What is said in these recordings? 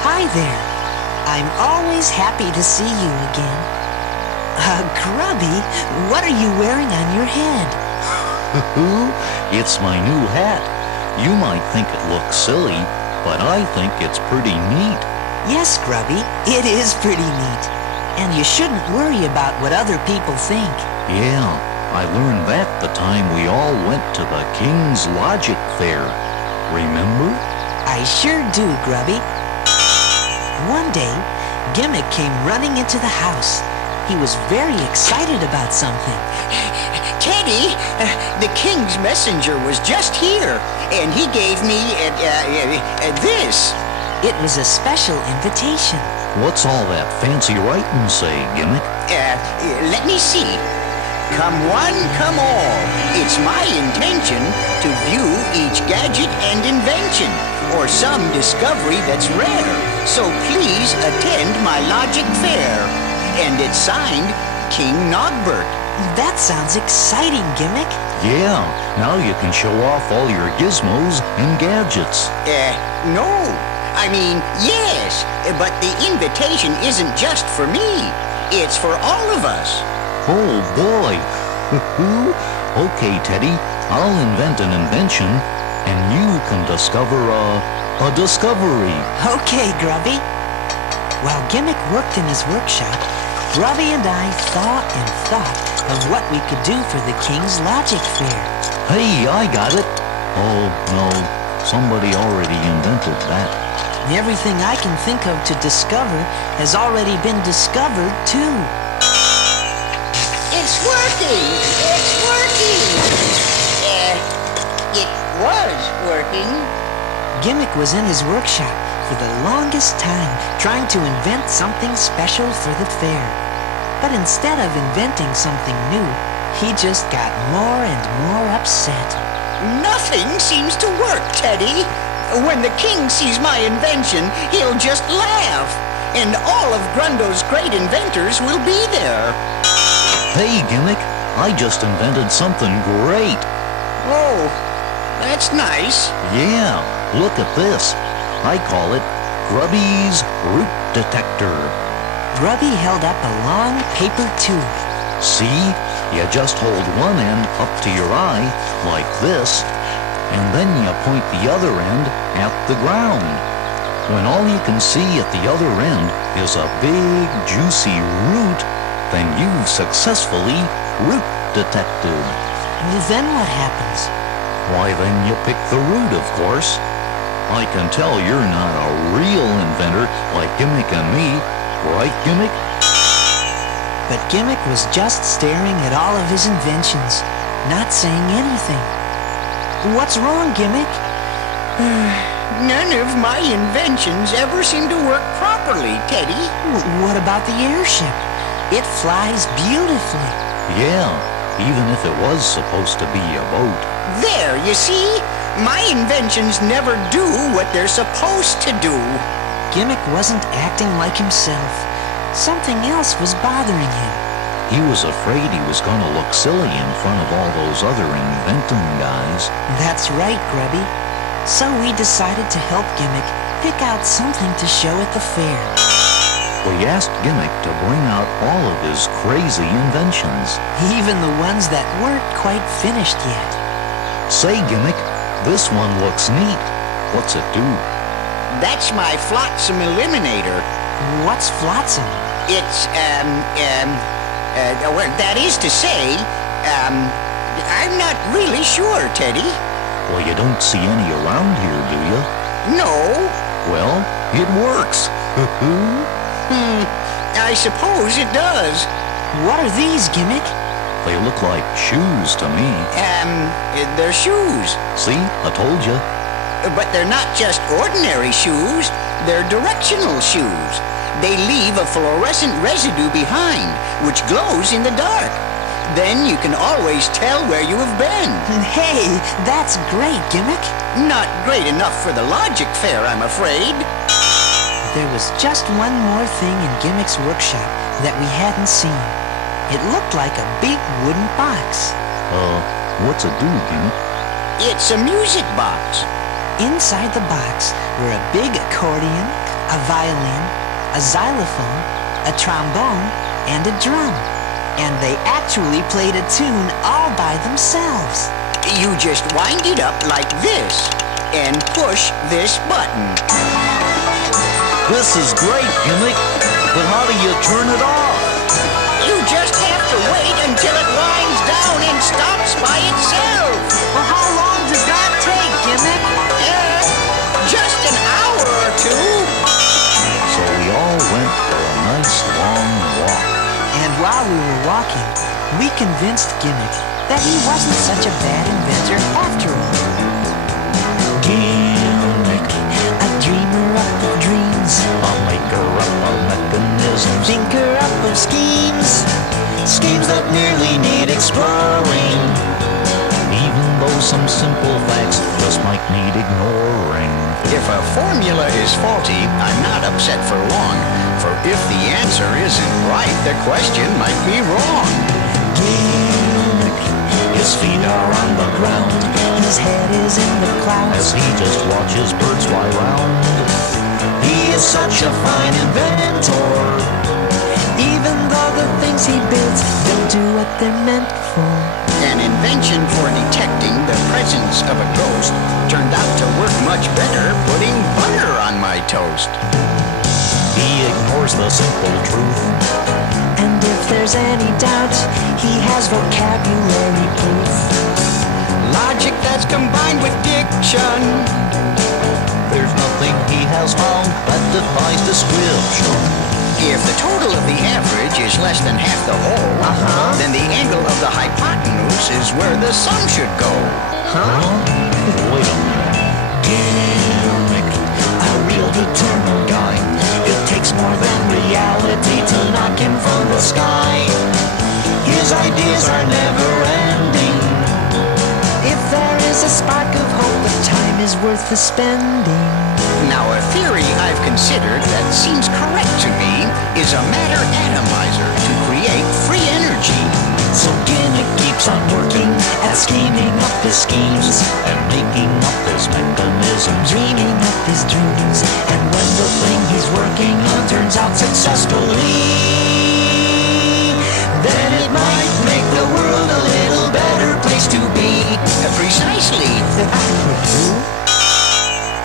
Hi there. I'm always happy to see you again. Grubby, what are you wearing on your head? It's my new hat. You might think it looks silly, but I think it's pretty neat. Yes, Grubby, it is pretty neat. And you shouldn't worry about what other people think. Yeah, I learned that the time we all went to the King's Logic Fair. Remember? I sure do, Grubby. One day, Gimmick came running into the house. He was very excited about something. Teddy, the king's messenger was just here, and he gave me this. It was a special invitation. What's all that fancy writing say, Gimmick? Let me see. Come one, come all. It's my intention to view each gadget and invention, or some discovery that's rare. So please attend my logic fair. And it's signed King Nogbert. That sounds exciting, Gimmick. Yeah, now you can show off all your gizmos and gadgets. No. I mean, yes, but the invitation isn't just for me. It's for all of us. Oh, boy. Okay, Teddy, I'll invent an invention, and you can discover a discovery. Okay, Grubby. While Gimmick worked in his workshop, Grubby and I thought and thought of what we could do for the King's Logic Fair. Hey, I got it. Oh, no, somebody already invented that. Everything I can think of to discover has already been discovered, too. It's working! It's working! It was working. Gimmick was in his workshop for the longest time trying to invent something special for the fair. But instead of inventing something new, he just got more and more upset. Nothing seems to work, Teddy. When the king sees my invention, he'll just laugh. And all of Grundo's great inventors will be there. Hey, Gimmick, I just invented something great. Oh, that's nice. Yeah, look at this. I call it Grubby's Root Detector. Grubby held up a long paper tube. See? You just hold one end up to your eye, like this, and then you point the other end at the ground. When all you can see at the other end is a big, juicy root, then you've successfully root detected. Then what happens? Why, then you pick the root, of course. I can tell you're not a real inventor like Gimmick and me, right, Gimmick? But Gimmick was just staring at all of his inventions, not saying anything. What's wrong, Gimmick? None of my inventions ever seem to work properly, Teddy. What about the airship? It flies beautifully. Yeah, even if it was supposed to be a boat. There, you see? My inventions never do what they're supposed to do. Gimmick wasn't acting like himself. Something else was bothering him. He was afraid he was going to look silly in front of all those other inventing guys. That's right, Grubby. So we decided to help Gimmick pick out something to show at the fair. We asked Gimmick to bring out all of his crazy inventions. Even the ones that weren't quite finished yet. Say, Gimmick, this one looks neat. What's it do? That's my flotsam eliminator. What's flotsam? It's, well, that is to say, I'm not really sure, Teddy. Well, you don't see any around here, do you? No. Well, it works. I suppose it does. What are these, Gimmick? They look like shoes to me. They're shoes. See, I told you. But they're not just ordinary shoes. They're directional shoes. They leave a fluorescent residue behind, which glows in the dark. Then you can always tell where you have been. Hey, that's great, Gimmick. Not great enough for the logic fair, I'm afraid. There was just one more thing in Gimmick's workshop that we hadn't seen. It looked like a big wooden box. What's it do, Gimmick? It's a music box. Inside the box were a big accordion, a violin, a xylophone, a trombone, and a drum. And they actually played a tune all by themselves. You just wind it up like this and push this button. This is great, Gimmick, but how do you turn it off? You just have to wait until it winds down and stops by itself. Well, how long does that take, Gimmick? Just an hour or two. So we all went for a nice long walk. And while we were walking, we convinced Gimmick that he wasn't such a bad inventor after all. Gimmick, a dreamer up of dreams, a maker up of mechanisms, thinker up of schemes, schemes that merely need exploring. Even though some simple facts just might need ignoring. If a formula is faulty, I'm not upset for long. For if the answer isn't right, the question might be wrong. Gimmick, his feet are on the ground, his head is in the clouds, as he just watches birds fly round. He is such a fine inventor, even though the things he builds don't do what they're meant for. An invention for detecting the presence of a ghost turned out to work much better putting butter on my toast. He ignores the simple truth, and if there's any doubt, he has vocabulary proof. Logic that's combined with diction. There's nothing he has found that defies description. If the total of the average is less than half the whole, then the angle of the hypotenuse is where the sum should go. Wait a minute. Gimmick, a real determined guy. It takes more than reality to knock him from the sky. His ideas are never ending. If there is a spark of hope, the time is worth the spending. Now, a theory I've considered that seems correct to me is a matter atomizer to create free energy. So Gimmick keeps on working at scheming up his schemes and making up his mechanisms, dreaming up his dreams. And when the thing he's working on turns out successfully, then it might make the world a little better place to be. Precisely.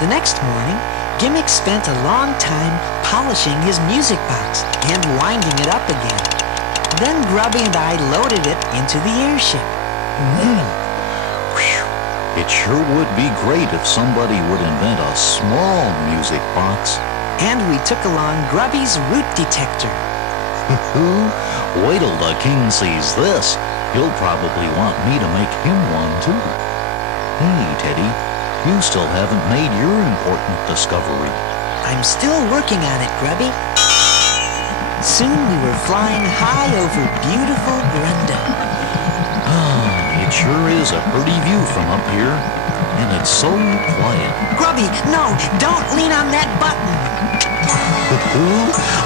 The next morning, Gimmick spent a long time polishing his music box and winding it up again. Then Grubby and I loaded it into the airship. It sure would be great if somebody would invent a small music box. And we took along Grubby's root detector. Wait till the king sees this. He'll probably want me to make him one too. Hey, Teddy, you still haven't made your important discovery. I'm still working on it, Grubby. Soon we were flying high over beautiful Grunda. It sure is a pretty view from up here, and it's so quiet. Grubby, no, don't lean on that button.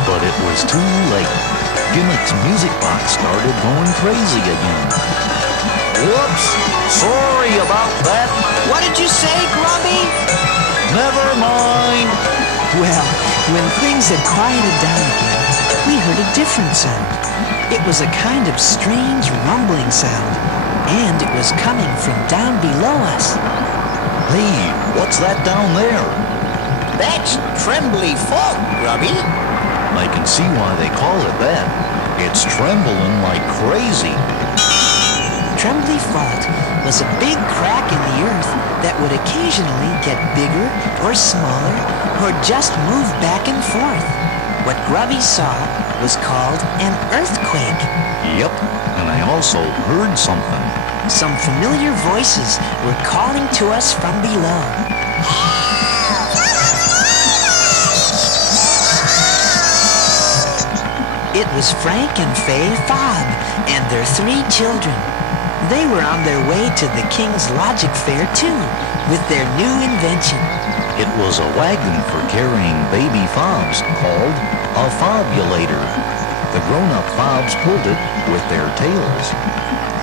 But it was too late. Gimmick's music box started going crazy again. Whoops! Sorry about that. What did you say, Grubby? Never mind. Well, when things had quieted down again, we heard a different sound. It was a kind of strange rumbling sound, and it was coming from down below us. Hey, what's that down there? That's trembly fog, Grubby. I can see why they call it that. It's trembling like crazy. Trembly fault was a big crack in the earth that would occasionally get bigger or smaller or just move back and forth. What Grubby saw was called an earthquake. Yep, and I also heard something. Some familiar voices were calling to us from below. It was Frank and Faye Fob and their 3 children. They were on their way to the King's Logic Fair too, with their new invention. It was a wagon for carrying baby fobs called a fobulator. The grown-up fobs pulled it with their tails.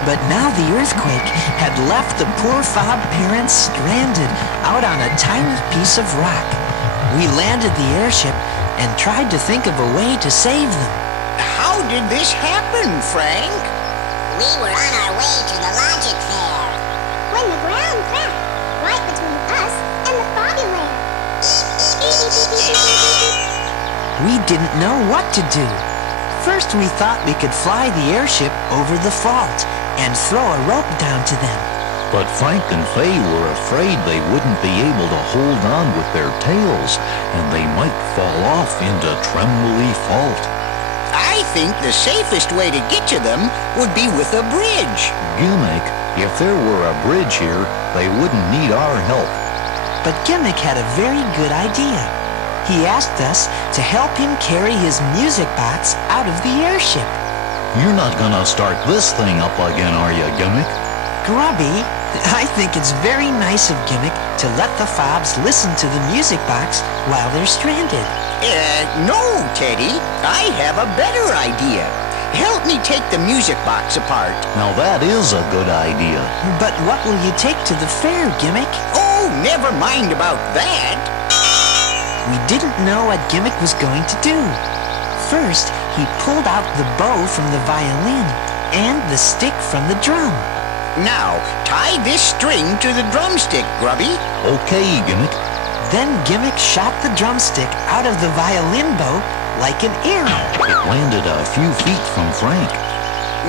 But now the earthquake had left the poor fob parents stranded out on a tiny piece of rock. We landed the airship and tried to think of a way to save them. How did this happen, Frank? We were on our way to the logic fair when the ground cracked right between us and the foggy land. We didn't know what to do. First we thought we could fly the airship over the fault and throw a rope down to them. But Frank and Fay were afraid they wouldn't be able to hold on with their tails, and they might fall off into Trembly Fault. I think the safest way to get to them would be with a bridge. Gimmick, if there were a bridge here, they wouldn't need our help. But Gimmick had a very good idea. He asked us to help him carry his music box out of the airship. You're not gonna start this thing up again, are you, Gimmick? Grubby, I think it's very nice of Gimmick to let the fobs listen to the music box while they're stranded. No, Teddy. I have a better idea. Help me take the music box apart. Now that is a good idea. But what will you take to the fair, Gimmick? Oh, never mind about that. We didn't know what Gimmick was going to do. First, he pulled out the bow from the violin and the stick from the drum. Now, tie this string to the drumstick, Grubby. Okay, Gimmick. Then Gimmick shot the drumstick out of the violin bow like an arrow. It landed a few feet from Frank.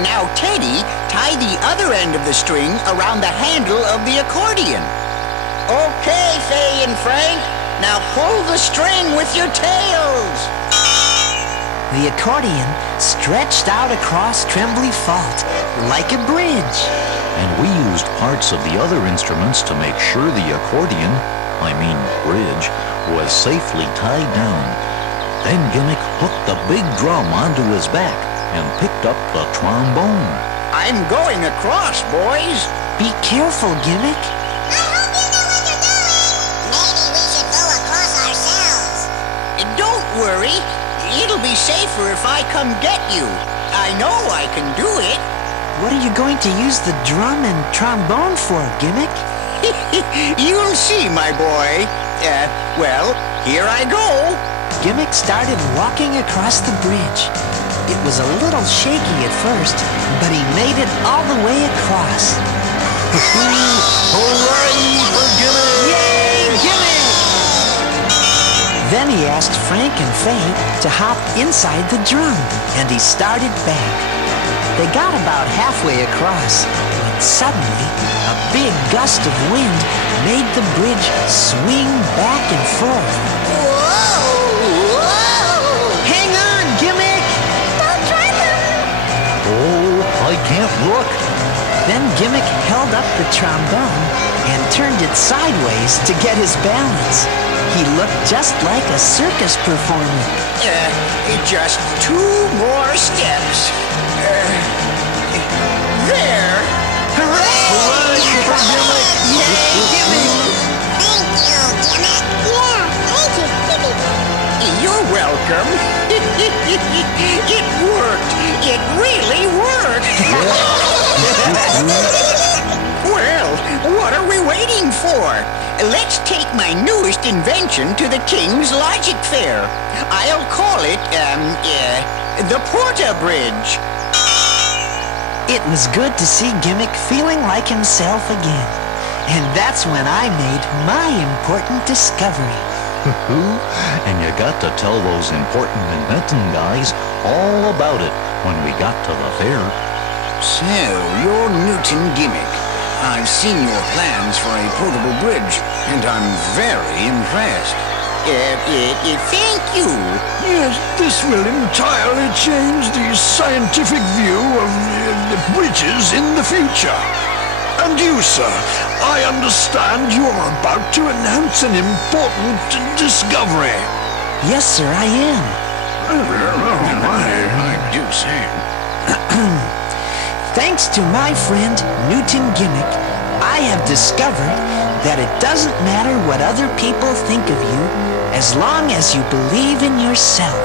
Now, Teddy, tie the other end of the string around the handle of the accordion. Okay, Fay and Frank. Now pull the string with your tails. The accordion stretched out across Trembly Fault like a bridge. And we used parts of the other instruments to make sure the accordion, bridge, was safely tied down. Then Gimmick hooked the big drum onto his back and picked up the trombone. I'm going across, boys. Be careful, Gimmick. I hope you know what you're doing. Maybe we should go across ourselves. Don't worry. It'll be safer if I come get you. I know I can do it. What are you going to use the drum and trombone for, Gimmick? You'll see, my boy. Well, here I go. Gimmick started walking across the bridge. It was a little shaky at first, but he made it all the way across. Hooray for Gimmick! Yay, Gimmick! Then he asked Frank and Fay to hop inside the drum, and he started back. They got about halfway across when suddenly a big gust of wind made the bridge swing back and forth. Whoa! Whoa! Hang on, Gimmick! Don't drop him. Oh, I can't look. Then Gimmick held up the trombone and turned it sideways to get his balance. He looked just like a circus performer. Just 2 more steps. There. Hooray! For Gimmick! Yay, Gimmick! Thank you, Gimmick. Yeah, thank you. You're welcome. It worked. It really worked. Well, what are we waiting for? Let's take my newest invention to the King's Logic Fair. I'll call it, the Porta Bridge. It was good to see Gimmick feeling like himself again. And that's when I made my important discovery. And you got to tell those important inventing guys all about it when we got to the fair. So, you're Newton Gimmick. I've seen your plans for a portable bridge, and I'm very impressed. Thank you. Yes, this will entirely change the scientific view of the bridges in the future. And you, sir, I understand you're about to announce an important discovery. Yes, sir, I am. I do say. Thanks to my friend Newton Gimmick, I have discovered that it doesn't matter what other people think of you as long as you believe in yourself.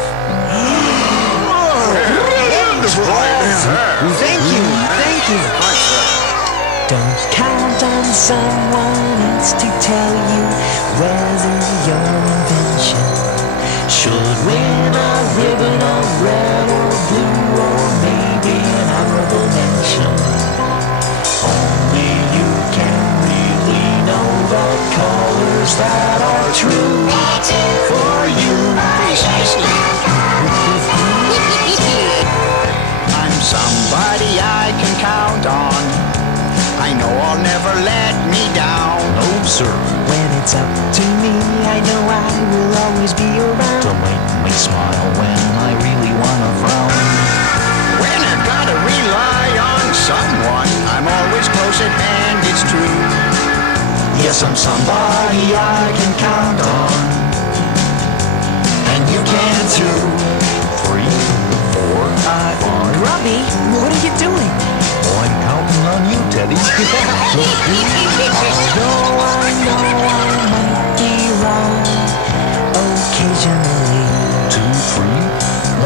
Wonderful idea. Thank you. here. Don't count on someone else to tell you whether your invention should win a ribbon of red or blue, or maybe an honorable mention. Only you can really know the colors that are true for you. I'm somebody I can count on. I know I'll never let me down. No, sir. When it's up to me, I know I will always be around To make me smile when I really wanna frown. When I've gotta rely on someone, I'm always close at hand, it's true. Yes, I'm somebody I can count on. And you can too. 3, 4, 5. Grubby, what are you doing? Oh, I'm counting on you, Teddy. Although I know I might be wrong occasionally, 2, 3.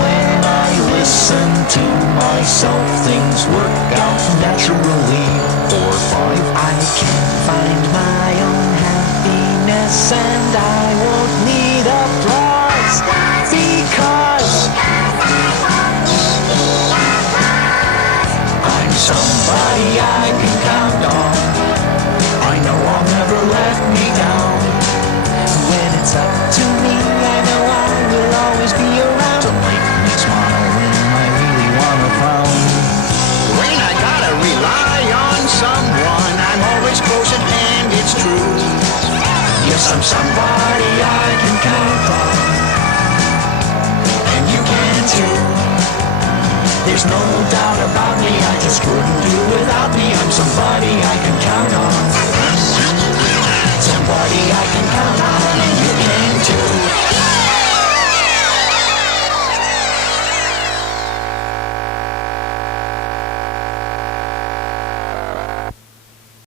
When I listen to myself, things work out naturally. 4, 5. I can find my own happiness, and I won't need applause because I'm somebody I can count on. I know I'll never let me down. when it's up to me, I know I will always be around To make me smile when I really wanna frown. When I gotta rely on someone, I'm always close at hand, it's true. Yes, I'm somebody I can count on. And you can too. There's no doubt about me, I just couldn't do without me. I'm somebody I can count on. Somebody I can count on, and you can